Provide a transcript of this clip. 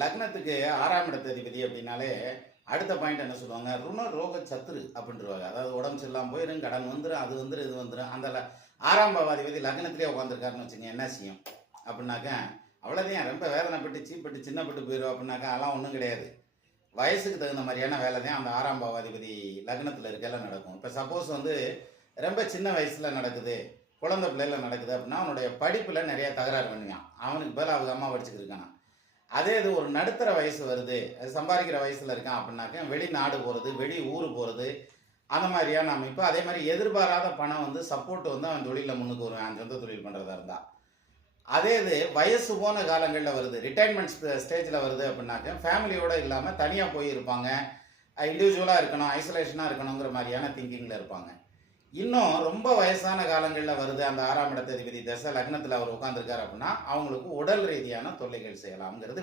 லக்னத்துக்கு 6ஆம் இடத்து அதிபதி அப்படின்னாலே, அடுத்த பாயிண்ட் என்ன சொல்லுவாங்க, ருண ரோக சத்துரு அப்படின்ருவாங்க. அதாவது உடம்பு சரியில்லாம போயிரும், கடன் வந்துரும், அது வந்துரும், இது வந்துரும். அந்த 6ஆம் பாவாதிபதி லக்னத்திலே உட்காந்துருக்காருன்னு வச்சுங்க, என்ன செய்யும் அப்படின்னாக்க, அவ்வளோதான் ரொம்ப வேதனைப்பட்டு, சீப்பட்டு, சின்னப்பட்டு போயிடும் அப்படின்னாக்கா, அதெல்லாம் ஒன்றும் கிடையாது. வயசுக்கு தகுந்த மாதிரியான வேலை தான் அந்த 6ஆம் பாவாதிபதி லக்னத்தில் இருக்கையில் நடக்கும். இப்போ சப்போஸ் ரொம்ப சின்ன வயசில் நடக்குது, குழந்தை பிள்ளைல நடக்குது அப்படின்னா, அவனுடைய படிப்பில் நிறைய தகராறு பண்ணுவான். அவனுக்கு பதில் அவங்க அம்மா படிச்சுக்கிருக்கான். அதே இது ஒரு நடுத்தர வயசு வருது, அது சம்பாதிக்கிற வயசுல இருக்கான் அப்படின்னாக்க வெளிநாடு போகிறது, வெளி ஊர் போகிறது, அந்த மாதிரியான அமைப்பு. அதே மாதிரி எதிர்பாராத பணம் சப்போர்ட் அவன் தொழிலில் முன்னுக்கு வருவான், சொந்த தொழில் பண்ணுறதா இருந்தால். அதே இது வயசு போன காலங்களில் வருது, ரிட்டைர்மெண்ட் ஸ்டேஜில் வருது அப்படின்னாக்க ஃபேமிலியோடு இல்லாமல் தனியாக போய் இருப்பாங்க, இண்டிவிஜுவலாக இருக்கணும், ஐசோலேஷனாக இருக்கணுங்கிற மாதிரியான திங்கிங்கில் இருப்பாங்க. இன்னும் ரொம்ப வயசான காலங்களில் வருது, அந்த 6ஆம் இடத்து அதிபதி தசை லக்னத்தில் அவர் உட்காந்துருக்காரு அப்படின்னா அவங்களுக்கு உடல் ரீதியான தொல்லைகள் செய்யலாம்ங்கிறது